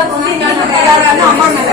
அம்மாவுக்கு வந்து அம்மா மேல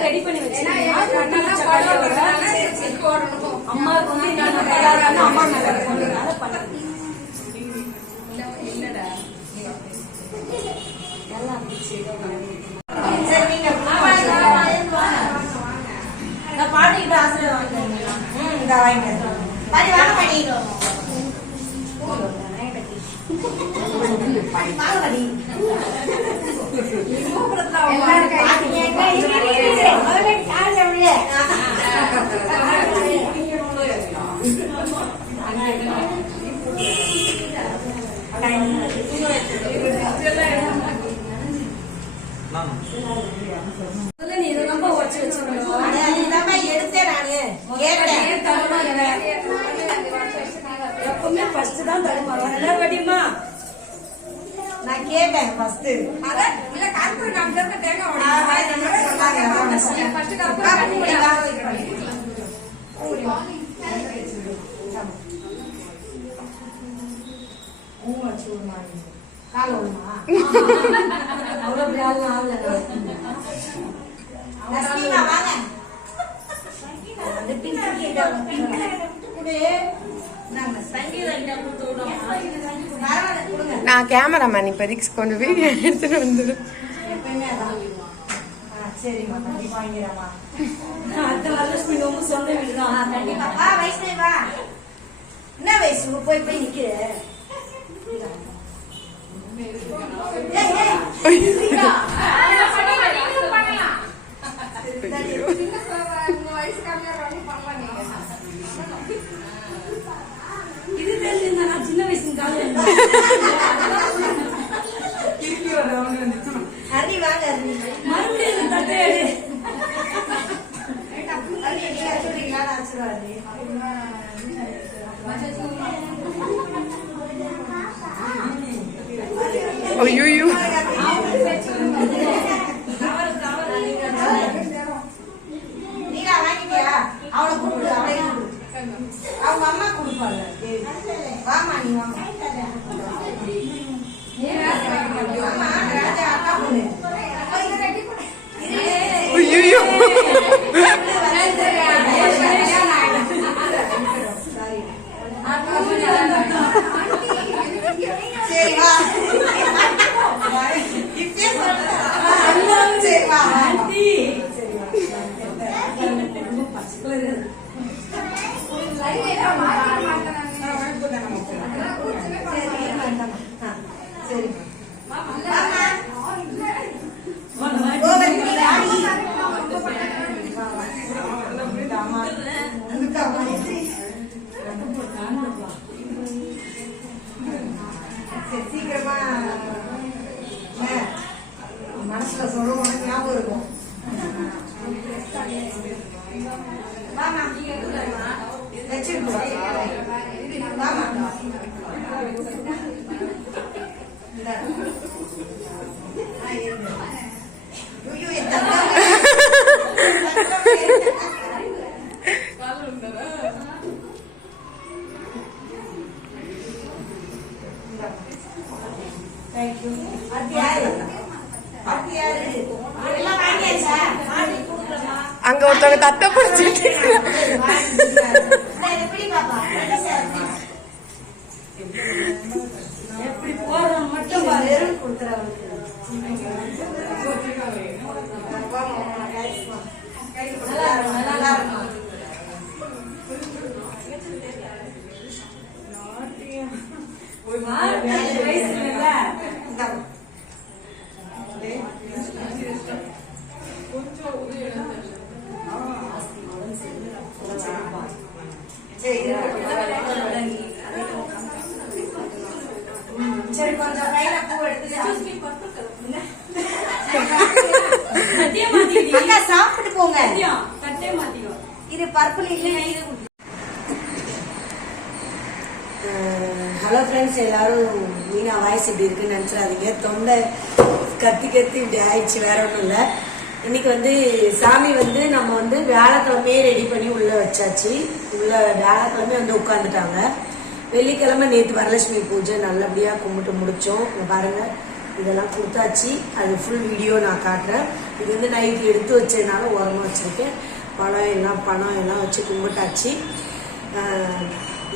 ரெடி பண்ணி வச்சிருக்கேன். அம்மாவுக்கு வந்து அம்மா மேல பாட்டிக்கிட்ட ஆசிரியர் எப்பவுமே ஃபர்ஸ்ட் தான் தருமா நான் கேட்டேன் ஃபர்ஸ்ட் அத இல்ல கார்பரேட் அம்சத்தை தேங்க ஓடி ஃபர்ஸ்ட் காலோமா அவ்வளவு பிளால் ஆவல நஸ்மீனா வாங்க அந்த பிங்க் கேட்டா பிங்க் குடே நாங்க சங்கீதா கொடுத்து விடுறோம். நான் கேமராமேன் இப்போதைக்கு கொஞ்சம் வீடியோ எடுத்துட்டு வந்துடும். சரிம்மா கண்டிப்பா வாங்கிறமா. அடுத்த வரலட்சுமி நோம்பு சொந்த வீடு தான். கண்டிப்பா வா வைஷ்ணவி வா. என்ன வயசு போய் போய் நிக்கிற? இது தெரிஞ்சு நான் சின்ன வயசு காலம் அரி வாங்க மறுபடியும் தட்டையாடு ஐயோ ராஜா அக்கா பொண்ணு ஐயோ சரி வா இப்பயே சொல்றேன் சரி வா ஆண்டி சரி சீக்கிரமா மனசுல சொல்லுவோம் ஞாபகம் இருக்கும் அங்க ஒருத்தவங்க தட்ட பிடிச்சிட்டு எப்படி போறோம் மட்டும் கொடுத்துறவங்களுக்கு சரி கொஞ்சம் கையில பூ எடுத்து அக்கா சாப்பிட்டு போங்க இது பர்பிள் இல்லை இது. ஹலோ ஃப்ரெண்ட்ஸ், எல்லாரும் மீனா வாய்ஸ் இப்படி இருக்குன்னு நினச்சிடாதீங்க. தொண்டை கத்தி கத்தி இப்படி ஆயிடுச்சு, வேற ஒன்றும் இல்லை. இன்னைக்கு வந்து சாமி வந்து நம்ம வந்து வியாழக்கிழமையே ரெடி பண்ணி உள்ள வச்சாச்சு. உள்ள வியாழக்கிழமை வந்து உட்காந்துட்டாங்க. வெள்ளிக்கிழமை நேற்று வரலட்சுமி பூஜை நல்லபடியாக கும்பிட்டு முடித்தோம். பாருங்க, இதெல்லாம் கொடுத்தாச்சு. அது ஃபுல் வீடியோ நான் காட்டுறேன். இது வந்து நைட்டு எடுத்து வச்சதுனால உரமாக வச்சுருக்கேன். பணம் எல்லாம் வச்சு கும்பிட்டாச்சு.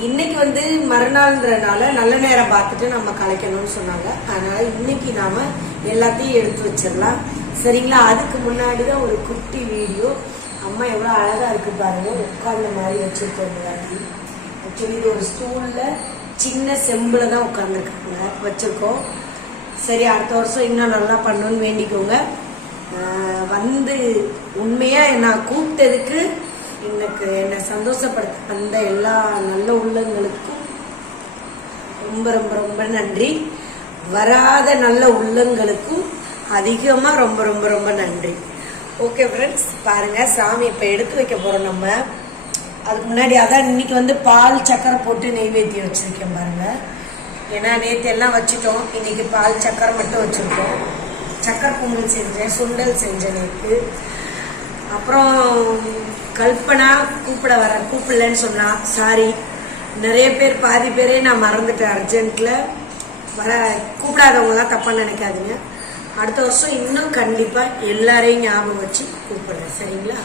இன்னைக்கு வந்து மறுநாள்ன்றனால நல்ல நேரம் பார்த்துட்டு நம்ம கலைக்கணும்னு சொன்னாங்க. அதனால இன்னைக்கு நாம எல்லாத்தையும் எடுத்து வச்சிடலாம், சரிங்களா? அதுக்கு முன்னாடி தான் ஒரு குட்டி வீடியோ. அம்மா எவ்வளோ அழகா இருக்கு பாருங்க, உட்கார்ந்த மாதிரி வச்சிருக்கோம். ஆக்சுவலி இது ஒரு ஸ்டூல்ல சின்ன செம்புல தான் உட்கார்ந்துருக்காங்க வச்சிருக்கோம். சரி, அடுத்த வருஷம் இன்னும் நல்லா பண்ணணும்னு வேண்டிக்கோங்க. வந்து உண்மையா நான் கூப்பிட்டதுக்கு எனக்கு என்னை சந்தோஷப்படுத்த அந்த எல்லா நல்ல உள்ளங்களுக்கும் ரொம்ப ரொம்ப ரொம்ப நன்றி. வராத நல்ல உள்ளங்களுக்கும் அதிகமா ரொம்ப ரொம்ப ரொம்ப நன்றி. ஓகே ஃப்ரெண்ட்ஸ், பாருங்க சாமி இப்ப எடுத்து வைக்க போறோம் நம்ம. அதுக்கு முன்னாடி அதான் இன்னைக்கு வந்து பால் சக்கரை போட்டு நெய்வேத்தியம் வச்சிருக்கேன் பாருங்க. ஏன்னா நேற்று எல்லாம் வச்சுட்டோம், இன்னைக்கு பால் சக்கரை மட்டும் வச்சிருக்கோம். சக்கரை பொங்கல் செஞ்சேன், சுண்டல் செஞ்சேன் நேற்று. அப்புறம் கல்பனா கூப்பிடலன்னு சொன்னா சாரி. நிறைய பேர் பாதி பேரே நான் மறந்துட்டேன், அர்ஜென்ட்ல கூப்பிடாதவங்களாம் தப்பா நினைக்காதீங்க. அடுத்த வருஷம் இன்னும் கண்டிப்பா எல்லாரையும் ஞாபகம் வச்சு கூப்பிடுறேன், சரிங்களா?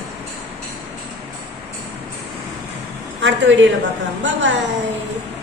அடுத்த வீடியோல பார்க்கலாம். பாய்.